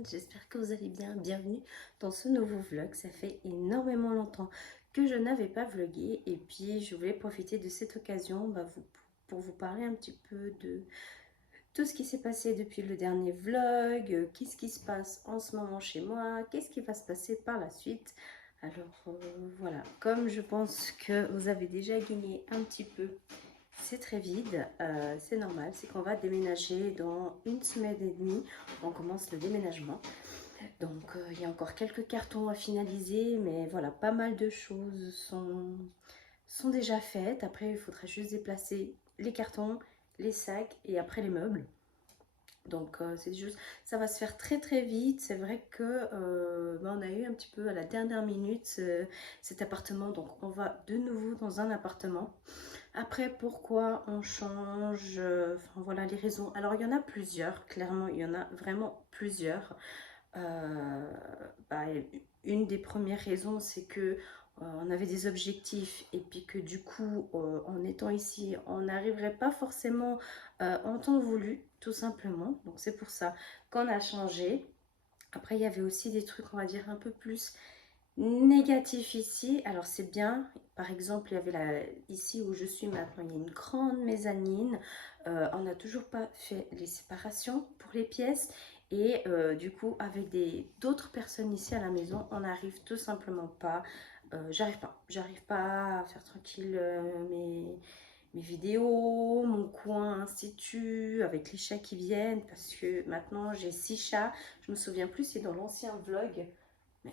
monde, j'espère que vous allez bien. Bienvenue dans ce nouveau vlog. Ça fait énormément longtemps que je n'avais pas vlogué et puis je voulais profiter de cette occasion pour vous parler un petit peu de tout ce qui s'est passé depuis le dernier vlog, qu'est-ce qui se passe en ce moment chez moi, qu'est-ce qui va se passer par la suite. Alors voilà, comme je pense que vous avez déjà gagné un petit peu, c'est très vide, c'est normal, c'est qu'on va déménager dans une semaine et demie, on commence le déménagement. Donc il y a encore quelques cartons à finaliser, mais voilà, pas mal de choses sont déjà faites. Après, il faudra juste déplacer les cartons, les sacs et après les meubles. Donc c'est juste, ça va se faire très très vite. C'est vrai que on a eu un petit peu à la dernière minute cet appartement. Donc on va de nouveau dans un appartement. Après, pourquoi on change, enfin voilà les raisons. Alors il y en a plusieurs, clairement il y en a vraiment plusieurs. Euh, bah, une des premières raisons, c'est que on avait des objectifs et puis que du coup, en étant ici, on n'arriverait pas forcément en temps voulu, tout simplement. Donc c'est pour ça qu'on a changé. Après, il y avait aussi des trucs, on va dire, un peu plus négatifs ici. Alors c'est bien, par exemple, il y avait ici où je suis maintenant, il y a une grande mezzanine. On n'a toujours pas fait les séparations pour les pièces. Et du coup, avec d'autres personnes ici à la maison, on n'arrive tout simplement pas. J'arrive pas à faire tranquille mes vidéos, mon coin institut, avec les chats qui viennent, parce que maintenant j'ai 6 chats. Je me souviens plus, c'est dans l'ancien vlog. Mais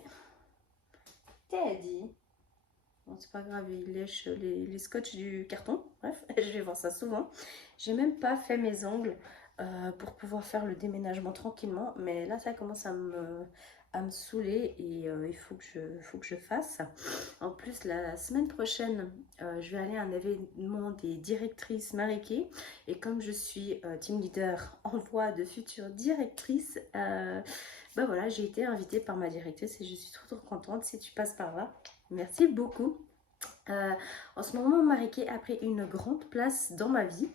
Teddy, bon, c'est pas grave, il lèche les scotch du carton. Bref, je vais voir ça souvent. J'ai même pas fait mes ongles pour pouvoir faire le déménagement tranquillement. Mais là, ça commence à me saouler et il faut que je fasse. En plus, la semaine prochaine, je vais aller à un événement des directrices Mariké. Et comme je suis team leader en voie de future directrice, bah voilà, j'ai été invitée par ma directrice et je suis trop contente. Si tu passes par là, merci beaucoup. Euh, En ce moment, Mariké a pris une grande place dans ma vie.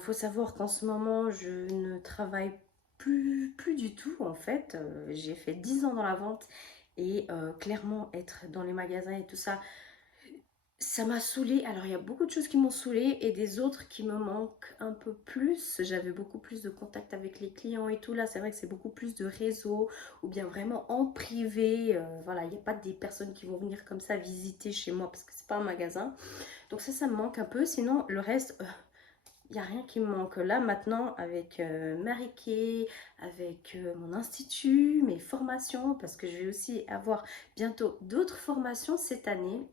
Faut savoir qu'en ce moment, je ne travaille plus du tout en fait. J'ai fait 10 ans dans la vente et clairement être dans les magasins et tout ça, ça m'a saoulée. Alors, il y a beaucoup de choses qui m'ont saoulée et des autres qui me manquent un peu plus. J'avais beaucoup plus de contact avec les clients et tout. Là, c'est vrai que c'est beaucoup plus de réseau ou bien vraiment en privé. Voilà, il n'y a pas des personnes qui vont venir comme ça visiter chez moi parce que c'est pas un magasin. Donc ça me manque un peu. Sinon, le reste, il n'y a rien qui me manque. Là, maintenant, avec Marie-Kay, avec mon institut, mes formations, parce que je vais aussi avoir bientôt d'autres formations cette année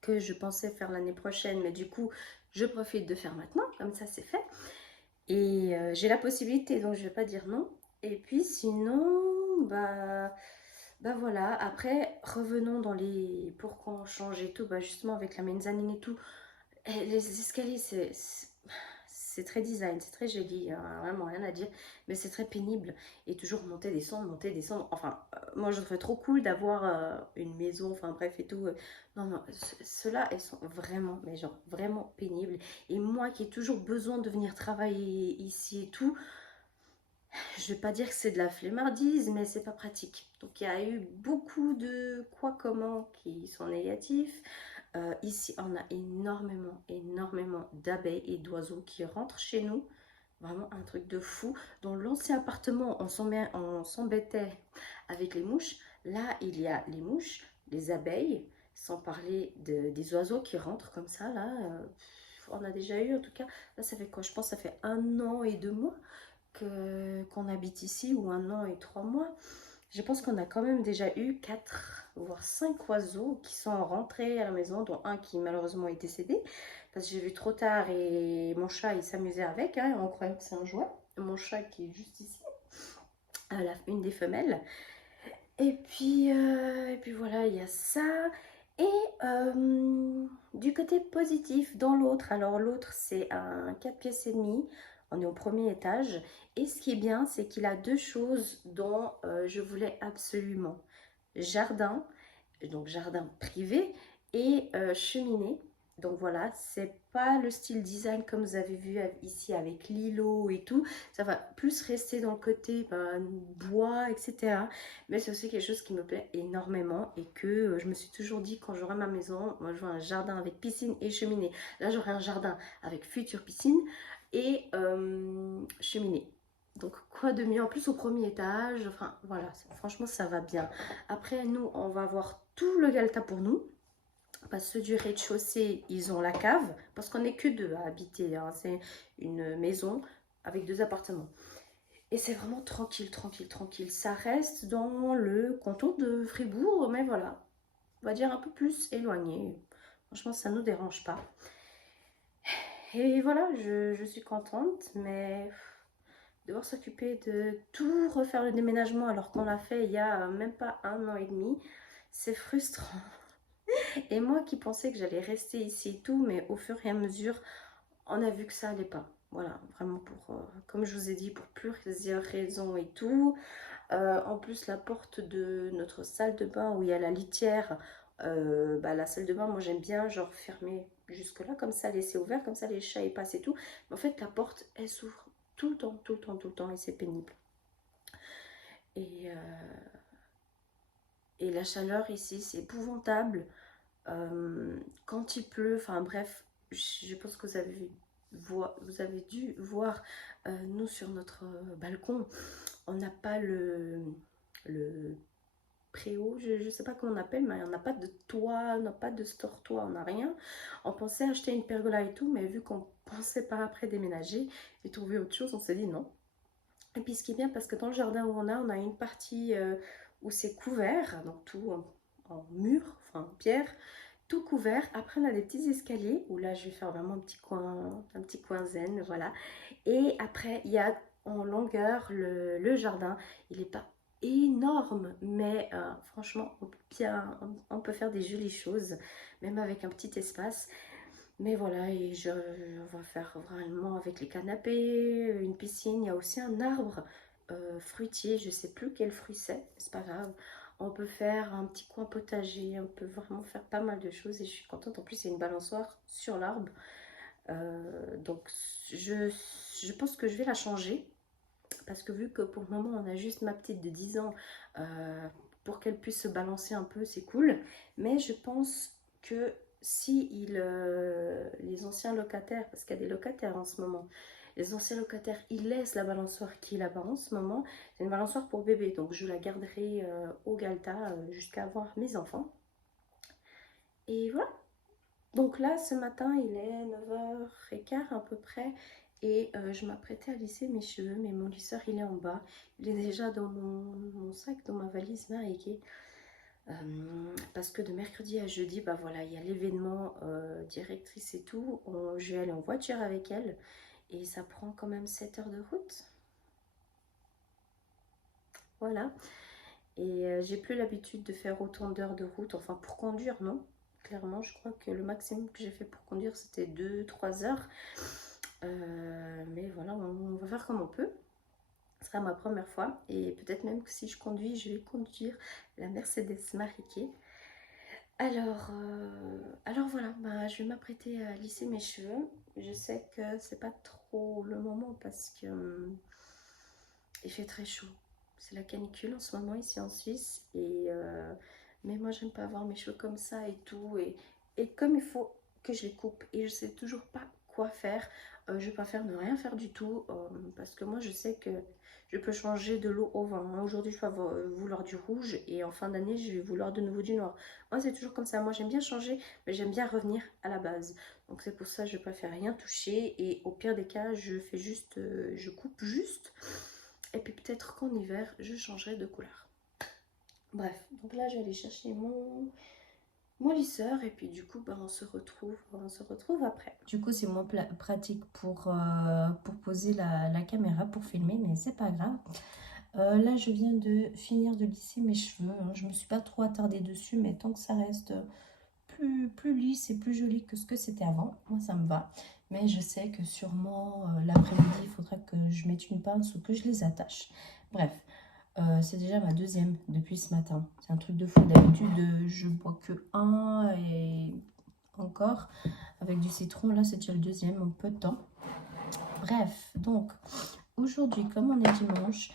que je pensais faire l'année prochaine, mais du coup, je profite de faire maintenant, comme ça c'est fait. Et j'ai la possibilité, donc je vais pas dire non. Et puis sinon, bah voilà. Après, revenons dans les pourquoi on change et tout. Bah justement avec la mezzanine et tout, les escaliers, c'est très design, c'est très joli, hein, vraiment rien à dire, mais c'est très pénible. Et toujours monter, descendre. Enfin, moi je trouve trop cool d'avoir une maison, enfin bref et tout. Non, non, ceux-là, elles sont vraiment, mais genre vraiment pénibles. Et moi qui ai toujours besoin de venir travailler ici et tout, je vais pas dire que c'est de la flemmardise, mais c'est pas pratique. Donc il y a eu beaucoup de quoi, comment qui sont négatifs. Ici, on a énormément d'abeilles et d'oiseaux qui rentrent chez nous. Vraiment un truc de fou. Dans l'ancien appartement, on s'embêtait avec les mouches. Là, il y a les mouches, les abeilles, sans parler des oiseaux qui rentrent comme ça. Là, on a déjà eu en tout cas. Là, ça fait quoi? Je pense que ça fait 1 an et 2 mois qu'on habite ici, ou 1 an et 3 mois. Je pense qu'on a quand même déjà eu 4 voire 5 oiseaux qui sont rentrés à la maison, dont un qui malheureusement est décédé parce que j'ai vu trop tard et mon chat il s'amusait avec, hein, on croyait que c'est un jouet. Mon chat qui est juste ici, une des femelles. Et puis voilà, il y a ça. Et du côté positif, dans l'autre, alors l'autre c'est un 4 pièces et demi, on est au premier étage. Et ce qui est bien, c'est qu'il a deux choses dont je voulais absolument. Jardin, donc jardin privé et cheminée. Donc voilà, c'est pas le style design comme vous avez vu ici avec l'îlot et tout. Ça va plus rester dans le côté bois, etc. Mais c'est aussi quelque chose qui me plaît énormément et que je me suis toujours dit quand j'aurai ma maison, moi je veux un jardin avec piscine et cheminée. Là j'aurai un jardin avec future piscine et cheminée. Donc quoi de mieux en plus au premier étage. Enfin voilà, franchement ça va bien. Après nous on va avoir tout le Galta pour nous. Parce que ceux du rez-de-chaussée, ils ont la cave, parce qu'on n'est que deux à habiter, hein. C'est une maison avec 2 appartements. Et c'est vraiment tranquille, tranquille, tranquille. Ça reste dans le canton de Fribourg, mais voilà, on va dire un peu plus éloigné. Franchement, ça ne nous dérange pas. Et voilà, je suis contente, mais devoir s'occuper de tout refaire le déménagement alors qu'on l'a fait il y a même pas 1 an et demi, c'est frustrant. Et moi qui pensais que j'allais rester ici et tout, mais au fur et à mesure, on a vu que ça allait pas. Voilà, vraiment pour, comme je vous ai dit, pour plusieurs raisons et tout. En plus, la porte de notre salle de bain où il y a la litière, la salle de bain, moi j'aime bien genre fermer jusque là, comme ça, laisser ouvert, comme ça les chats ils passent et tout. Mais en fait, la porte, elle s'ouvre tout le temps, tout le temps, tout le temps et c'est pénible. Et, euh, et la chaleur ici, c'est épouvantable. Quand il pleut, enfin bref, je pense que vous avez dû voir, nous sur notre balcon, on n'a pas le préau, je ne sais pas comment on appelle, mais on n'a pas de toit, on n'a pas de store-toit, on n'a rien. On pensait acheter une pergola et tout, mais vu qu'on pensait pas après déménager et trouver autre chose, on s'est dit non. Et puis ce qui est bien, parce que dans le jardin où on a une partie où c'est couvert, donc tout en mur, enfin en pierre, tout couvert. Après, on a des petits escaliers où là, je vais faire vraiment un petit coin zen, voilà. Et après, il y a en longueur le jardin. Il n'est pas énorme, mais franchement, on peut faire des jolies choses, même avec un petit espace. Mais voilà, et on va faire vraiment avec les canapés, une piscine. Il y a aussi un arbre fruitier, je sais plus quel fruit c'est pas grave. On peut faire un petit coin potager, on peut vraiment faire pas mal de choses et je suis contente. En plus, il y a une balançoire sur l'arbre. Donc, je pense que je vais la changer parce que vu que pour le moment, on a juste ma petite de 10 ans pour qu'elle puisse se balancer un peu, c'est cool. Mais je pense que si les anciens locataires, parce qu'il y a des locataires en ce moment, les anciens locataires, ils laissent la balançoire qui est là-bas en ce moment. C'est une balançoire pour bébé, donc je la garderai au Galta jusqu'à avoir mes enfants. Et voilà. Donc là, ce matin, il est 9h15 à peu près. Et je m'apprêtais à lisser mes cheveux, mais mon lisseur, il est en bas. Il est déjà dans mon sac, dans ma valise Marie. Parce que de mercredi à jeudi, bah voilà, il y a l'événement directrice et tout. Je vais aller en voiture avec elle. Et ça prend quand même 7 heures de route. Voilà. Et j'ai plus l'habitude de faire autant d'heures de route. Enfin, pour conduire, non. Clairement, je crois que le maximum que j'ai fait pour conduire, c'était 2-3 heures. Mais voilà, on va faire comme on peut. Ce sera ma première fois. Et peut-être même que si je conduis, je vais conduire la Mercedes Marie-Kay. Alors voilà, bah, je vais m'apprêter à lisser mes cheveux. Je sais que c'est pas trop le moment parce que il fait très chaud. C'est la canicule en ce moment ici en Suisse. Mais moi, j'aime pas avoir mes cheveux comme ça et tout. Et comme il faut que je les coupe et je sais toujours pas quoi faire, je préfère ne rien faire du tout parce que moi, je sais que je peux changer de l'eau au vin. Aujourd'hui, je vais vouloir du rouge et en fin d'année, je vais vouloir de nouveau du noir. Moi, c'est toujours comme ça. Moi, j'aime bien changer, mais j'aime bien revenir à la base. Donc, c'est pour ça que je préfère rien toucher et au pire des cas, je fais juste, je coupe juste. Et puis peut-être qu'en hiver, je changerai de couleur. Bref, donc là, je vais aller chercher mon lisseur et puis du coup, bah, on se retrouve après. Du coup, c'est moins pratique pour poser la caméra pour filmer, mais c'est pas grave. Là, je viens de finir de lisser mes cheveux. Hein. Je me suis pas trop attardée dessus, mais tant que ça reste plus lisse et plus joli que ce que c'était avant, moi ça me va. Mais je sais que sûrement l'après-midi, il faudra que je mette une pince ou que je les attache. Bref, c'est déjà ma deuxième depuis ce matin. C'est un truc de fou. D'habitude, je bois que un et encore. avec du citron. Là, c'est déjà le deuxième en peu de temps. Bref, donc aujourd'hui, comme on est dimanche,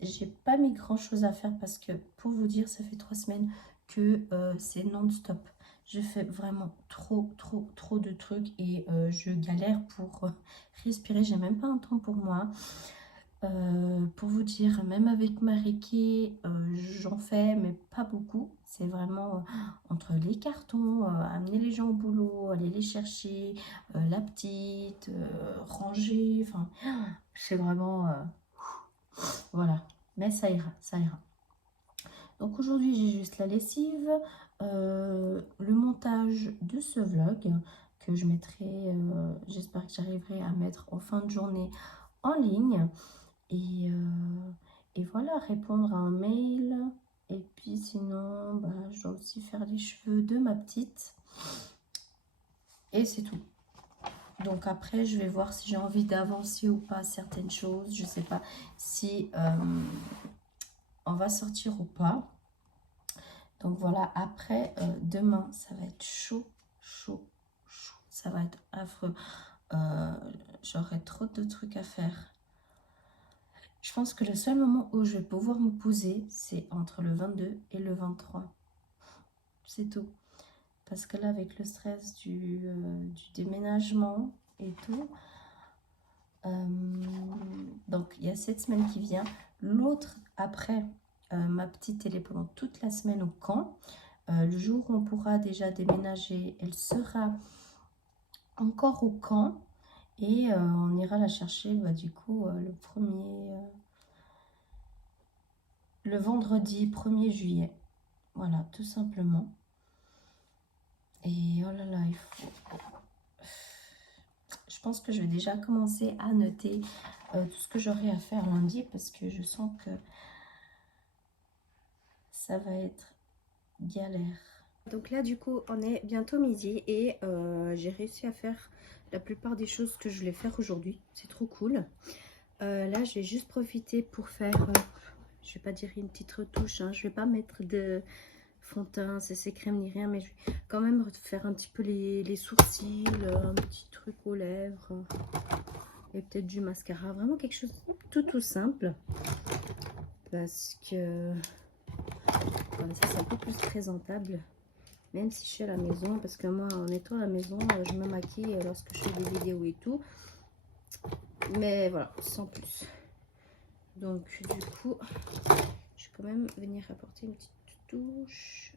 j'ai pas mis grand chose à faire parce que pour vous dire, ça fait 3 semaines que c'est non-stop. Je fais vraiment trop de trucs et je galère pour respirer. J'ai même pas un temps pour moi. Pour vous dire, même avec ma Reiki, j'en fais, mais pas beaucoup. C'est vraiment entre les cartons, amener les gens au boulot, aller les chercher, la petite, ranger. Enfin, c'est vraiment... voilà. Mais ça ira, ça ira. Donc aujourd'hui, j'ai juste la lessive, le montage de ce vlog que je mettrai, j'espère que j'arriverai à mettre en fin de journée en ligne. Et voilà, répondre à un mail. Et puis sinon, bah, je dois aussi faire les cheveux de ma petite. Et c'est tout. Donc après, je vais voir si j'ai envie d'avancer ou pas certaines choses. Je sais pas si on va sortir ou pas. Donc voilà, après, demain, ça va être chaud. Ça va être affreux. J'aurai trop de trucs à faire. Je pense que le seul moment où je vais pouvoir me poser, c'est entre le 22 et le 23. C'est tout. Parce que là, avec le stress du déménagement et tout, donc il y a cette semaine qui vient. L'autre, après, ma petite, elle est pendant toute la semaine au camp. Le jour où on pourra déjà déménager, elle sera encore au camp. Et on ira la chercher, bah, du coup, le vendredi 1er juillet. Voilà, tout simplement. Et oh là là, je pense que je vais déjà commencer à noter tout ce que j'aurai à faire lundi parce que je sens que ça va être galère. Donc là, du coup, on est bientôt midi et j'ai réussi à faire la plupart des choses que je voulais faire aujourd'hui. C'est trop cool. Là, je vais juste profiter pour faire, je vais pas dire une petite retouche, hein, je vais pas mettre de fond de teint, CC crème ni rien, mais je vais quand même faire un petit peu les sourcils, un petit truc aux lèvres et peut-être du mascara, vraiment quelque chose tout simple parce que voilà, ça c'est un peu plus présentable même si je suis à la maison, parce que moi en étant à la maison je me maquille lorsque je fais des vidéos et tout, mais voilà, sans plus. Donc du coup je vais quand même venir apporter une petite touche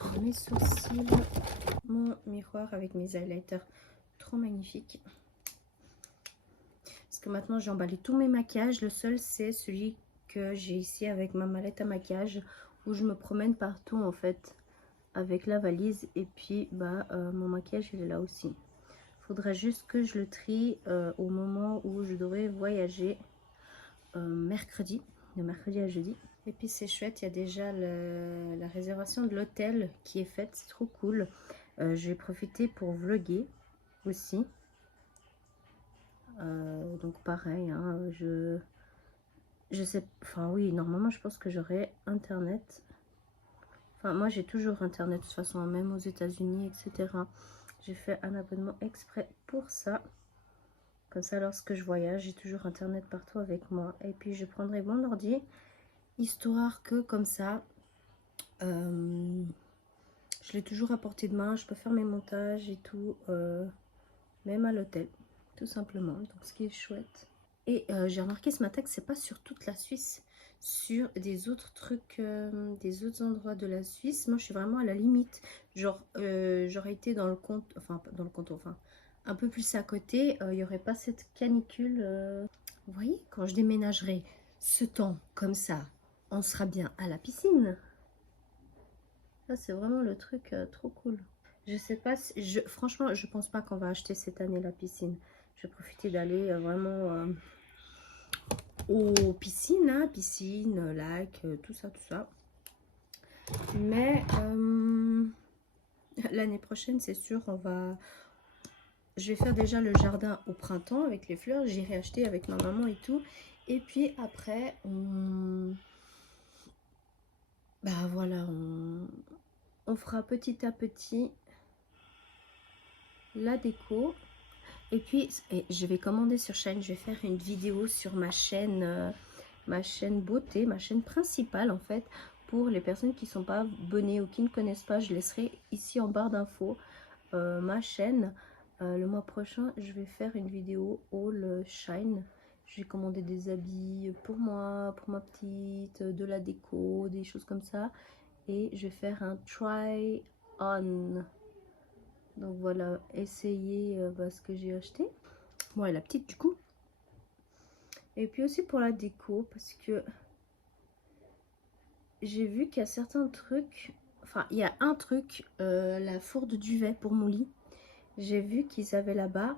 sur mes sourcils, mon miroir avec mes highlighters trop magnifiques. Parce que maintenant j'ai emballé tous mes maquillages. Le seul c'est celui que j'ai ici avec ma mallette à maquillage où je me promène partout en fait avec la valise. Et puis bah mon maquillage il est là aussi. Faudrait juste que je le trie au moment où je devrais voyager mercredi, de mercredi à jeudi. Et puis c'est chouette, il y a déjà la réservation de l'hôtel qui est faite, c'est trop cool. Je vais profiter pour vlogger aussi. Donc pareil, hein, je sais, enfin oui, normalement je pense que j'aurai internet. Enfin moi j'ai toujours internet de toute façon, même aux États-Unis, etc. J'ai fait un abonnement exprès pour ça. Comme ça lorsque je voyage, j'ai toujours internet partout avec moi. Et puis je prendrai mon ordi, histoire que comme ça, je l'ai toujours à portée de main. Je peux faire mes montages et tout, même à l'hôtel, tout simplement. Donc ce qui est chouette. Et j'ai remarqué ce matin que c'est pas sur toute la Suisse, sur des autres trucs, des autres endroits de la Suisse. Moi, je suis vraiment à la limite. Genre, j'aurais été dans le compte, enfin, dans le canton, enfin, un peu plus à côté, il n'y aurait pas cette canicule. Vous voyez, quand je déménagerai ce temps comme ça, on sera bien à la piscine. Ça, c'est vraiment le truc trop cool. Je sais pas si, franchement, je pense pas qu'on va acheter cette année la piscine. Je vais profiter d'aller vraiment aux piscines, hein, piscine, lac, tout ça. Mais l'année prochaine, c'est sûr, je vais faire déjà le jardin au printemps avec les fleurs. J'irai acheter avec ma maman et tout. Et puis après, bah voilà, on fera petit à petit la déco. Et puis, je vais commander sur Shein. Je vais faire une vidéo sur ma chaîne beauté, ma chaîne principale en fait. Pour les personnes qui ne sont pas abonnées ou qui ne connaissent pas, je laisserai ici en barre d'infos ma chaîne. Le mois prochain, je vais faire une vidéo haul Shein. Je vais commander des habits pour moi, pour ma petite, de la déco, des choses comme ça. Et je vais faire un try on. Donc voilà, essayer ce que j'ai acheté. Bon, et la petite du coup. Et puis aussi pour la déco, parce que j'ai vu qu'il y a certains trucs. Enfin, il y a un truc, la fourre de duvet pour mon lit. J'ai vu qu'ils avaient là-bas,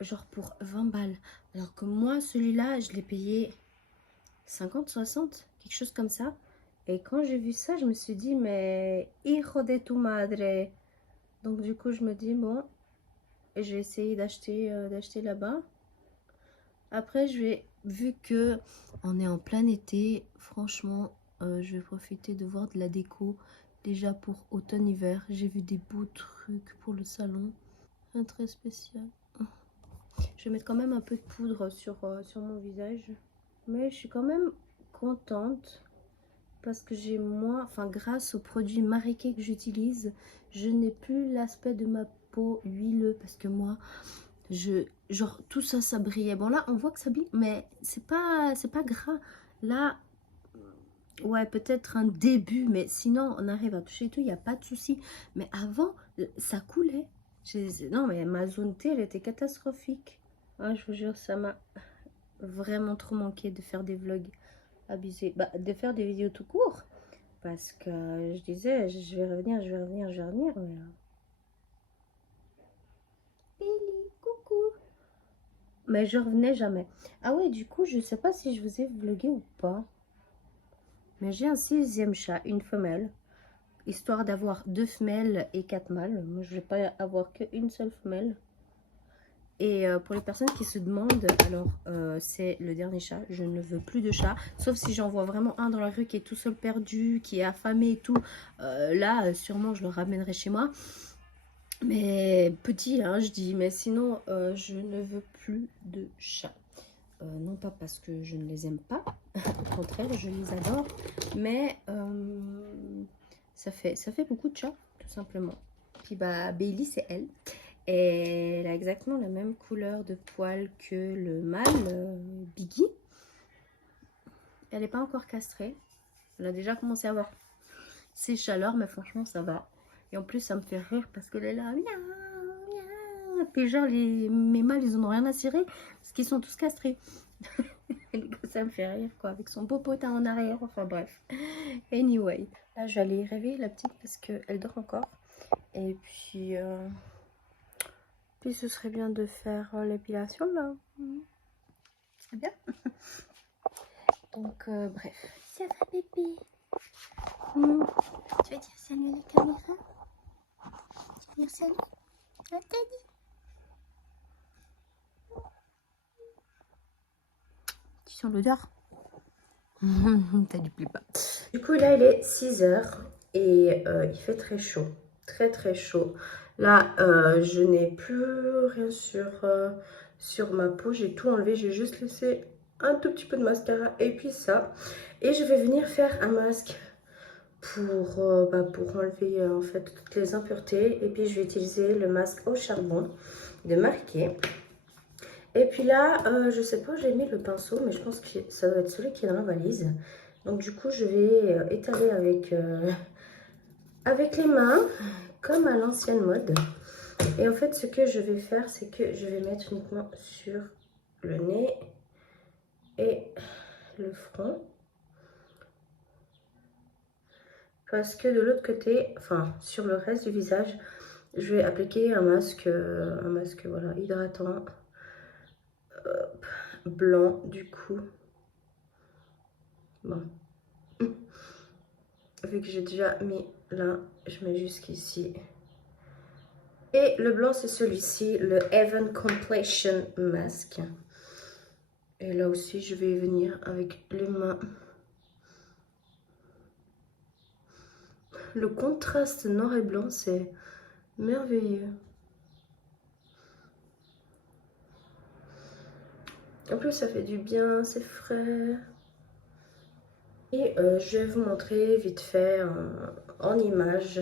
genre pour 20 balles. Alors que moi, celui-là, je l'ai payé 50, 60, quelque chose comme ça. Et quand j'ai vu ça, je me suis dit, mais hijo de tu madre. Donc du coup, je me dis, bon, je vais essayer d'acheter là-bas. Après, vu que on est en plein été, franchement, je vais profiter de voir de la déco. Déjà pour automne-hiver, j'ai vu des beaux trucs pour le salon. Un très spécial. Je vais mettre quand même un peu de poudre sur mon visage. Mais je suis quand même contente. Parce que j'ai moins, enfin grâce aux produits Marie-Kay que j'utilise, je n'ai plus l'aspect de ma peau huileux. Parce que moi, genre tout ça, ça brillait. Bon là, on voit que ça brille, mais c'est pas gras. Là, ouais, peut-être un début, mais sinon, on arrive à toucher tout, il n'y a pas de souci. Mais avant, ça coulait. Non, mais ma zone T, elle était catastrophique. Ah, je vous jure, ça m'a vraiment trop manqué de faire des vlogs abusés. Bah, de faire des vidéos tout court. Parce que je disais, je vais revenir, je vais revenir, je vais revenir. Mais... Billy, coucou. Mais je revenais jamais. Ah ouais, du coup, je sais pas si je vous ai vlogué ou pas. Mais j'ai un 6e chat, une femelle. Histoire d'avoir 2 femelles et 4 mâles. Moi, je vais pas avoir qu'une seule femelle. Et pour les personnes qui se demandent, alors c'est le dernier chat. Je ne veux plus de chat. Sauf si j'en vois vraiment un dans la rue qui est tout seul perdu, qui est affamé et tout. Là, sûrement, je le ramènerai chez moi. Mais petit, hein, je dis. Mais sinon, je ne veux plus de chat. Non pas parce que je ne les aime pas. Au contraire, je les adore. Mais ça fait beaucoup de chats, tout simplement. Puis bah, Bailey, c'est elle. Et elle a exactement la même couleur de poil que le mâle, Biggie. Elle n'est pas encore castrée. Elle a déjà commencé à avoir ses chaleurs, mais franchement, ça va. Et en plus, ça me fait rire parce qu'elle est là. Miaou, miaou. Puis genre, mes mâles, ils en ont rien à cirer parce qu'ils sont tous castrés. Ça me fait rire, quoi, avec son beau potin en arrière. Enfin, bref. Anyway. Là, je vais aller réveiller la petite parce qu'elle dort encore. Et puis... Puis ce serait bien de faire l'épilation là. C'est bien. Donc bref. Ça va bébé. Tu vas dire salut à la caméra? Tu vas dire salut? Ah, t'as dit. Tu sens l'odeur? T'as du plaisir. Du coup là il est 6 h et il fait très chaud. Très très chaud. Là je n'ai plus rien sur ma peau. J'ai tout enlevé. J'ai juste laissé un tout petit peu de mascara et puis ça. Et je vais venir faire un masque pour enlever en fait toutes les impuretés. Et puis je vais utiliser le masque au charbon de Marie-Kay. Et puis là, je sais pas où j'ai mis le pinceau, mais je pense que ça doit être celui qui est dans la valise. Donc du coup, je vais étaler avec les mains, comme à l'ancienne mode. Et en fait, ce que je vais faire, c'est que je vais mettre uniquement sur le nez et le front. Parce que de l'autre côté, enfin sur le reste du visage, je vais appliquer un masque voilà, hydratant, blanc du coup. Bon. Vu que j'ai déjà mis là, je mets jusqu'ici. Et le blanc, c'est celui-ci, le Heaven Complexion Mask. Et là aussi, je vais venir avec les mains. Le contraste noir et blanc, c'est merveilleux. En plus ça fait du bien, c'est frais. Et je vais vous montrer vite fait en image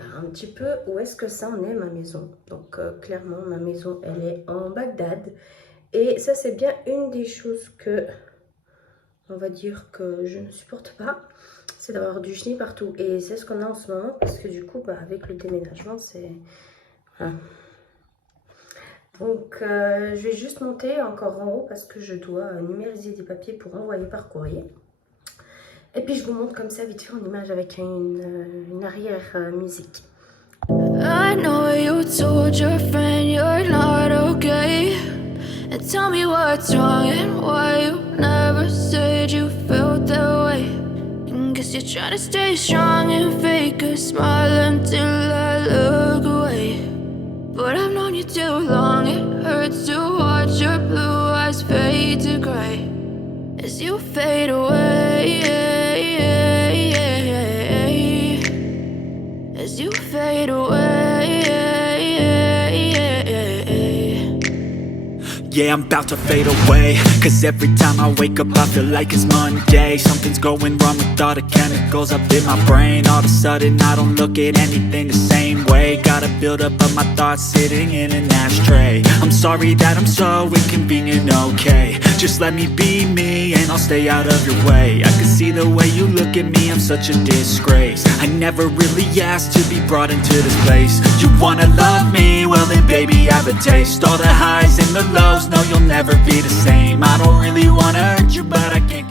un petit peu où est-ce que ça en est ma maison. Donc clairement ma maison elle est en Bagdad. Et ça c'est bien une des choses que on va dire que je ne supporte pas, c'est d'avoir du chenille partout. Et c'est ce qu'on a en ce moment parce que du coup avec le déménagement c'est... Voilà. Donc je vais juste monter encore en haut parce que je dois numériser des papiers pour envoyer par courrier. Et puis je vous montre comme ça vite fait en image avec une arrière musique. I know you told your friend you're not okay. And tell me what's wrong and why you never said you felt that way. And guess you're trying to stay strong and fake a smile until I look away. But I've known you too long, it hurts to watch your blue eyes fade to gray as you fade away, as you fade away. Yeah, I'm about to fade away, cause every time I wake up I feel like it's Monday. Something's going wrong with all the chemicals up in my brain. All of a sudden I don't look at anything the same way. Gotta build up of my thoughts sitting in an ashtray. I'm sorry that I'm so inconvenient, okay. Just let me be me and I'll stay out of your way. I can see the way you look at me, I'm such a disgrace. I never really asked to be brought into this place. You wanna love me? Well then baby have a taste. All the highs and the lows, no you'll never be the same. I don't really wanna hurt you but I can't